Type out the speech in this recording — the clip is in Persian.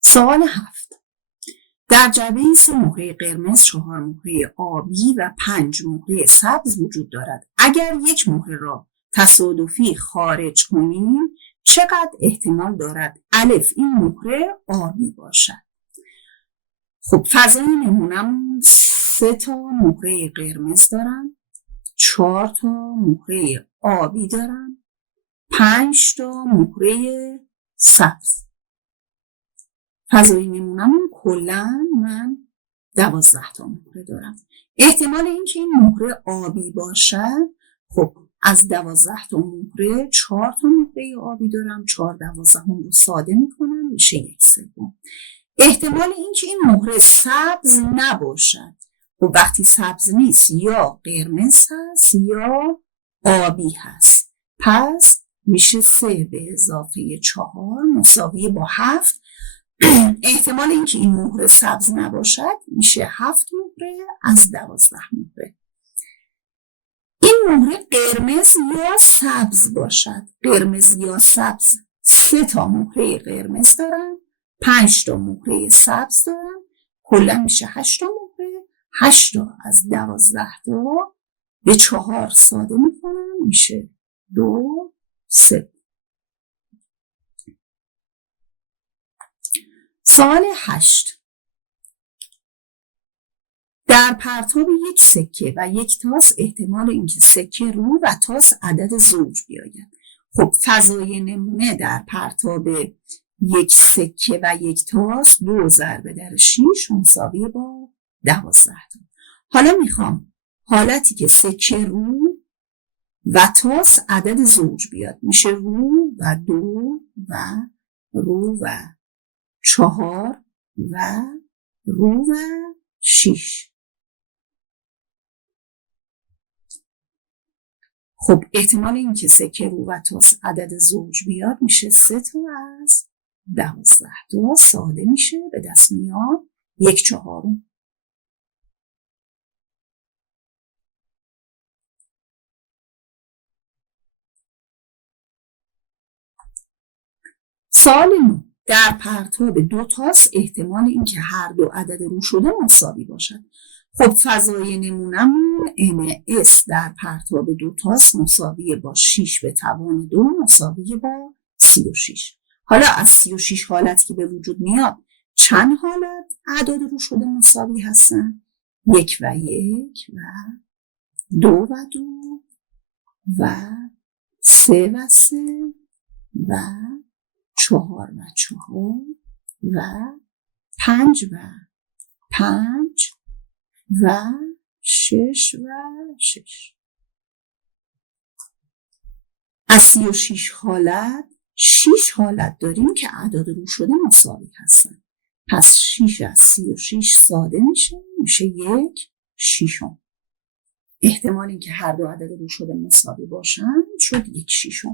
سوال 7. در جعبه 3 مهره قرمز، 4 مهره آبی و 5 مهره سبز وجود دارد. اگر یک مهره را تصادفی خارج کنیم چقدر احتمال دارد الف این مهره آبی باشد؟ خب فضای نمونمون 3 تا مهره قرمز دارم، 4 تا مهره آبی دارم، 5 تا مهره سبز. فضای نمونمون کلن من 12 تا مهره دارم. احتمال اینکه این مهره آبی باشد، خب از 12 تا مهره 4 تا مهره آبی دارم، 4 دوازدهم رو ساده میکنم میشه 1/3. احتمال اینکه این مهره سبز نباشد، خب وقتی سبز نیست یا قرمز هست یا آبی هست، پس میشه 3 به اضافه 4 مساوی با 7. احتمال اینکه این مهره سبز نباشد میشه 7 مهره از 12 مهره. این مهره قرمز یا سبز باشد، قرمز یا سبز 3 تا مهره قرمز دارم، 5 تا مهره سبز دارم، کلا میشه 8 تا مهره. 8 تا از 12 تا به 4 ساده میکنم میشه 2 3. سوال 8. در پرتاب یک سکه و یک تاس احتمال اینکه سکه رو و تاس عدد زوج بیاید. خب فضای نمونه در پرتاب یک سکه و یک تاس 2 ضرب در 6 مساوی با 12 تا. حالا میخوام حالتی که سکه رو و تاس عدد زوج بیاد، میشه رو و 2 و رو و 4 و رو و 6. خب احتمال این که سکه رو و تاس عدد زوج بیاد میشه 3 تا از 12 تا ساده میشه، به دست میاد 1/4. سوال 9. در پرتاب 2 تاس احتمال اینکه هر دو عدد رو شده مساوی باشد. خب فضای نمونمون ms در پرتاب 2 تاس مساوی با 6 به توان 2 مساوی با 36. حالا از 36 حالت که به وجود میاد چند حالت اعداد رو شده مساوی هستن؟ 1 و 1 و 2 و 2 و 3 و 3 و 4 و 4 و 5 و 5 و 6 و 6. از 36 حالت 6 حالت داریم که اعداد رو شده مساوی هستن. پس 6 از 36 ساده میشه 1/6. احتمال اینکه هر دو عدد رو شده مساوی باشن شد 1/6.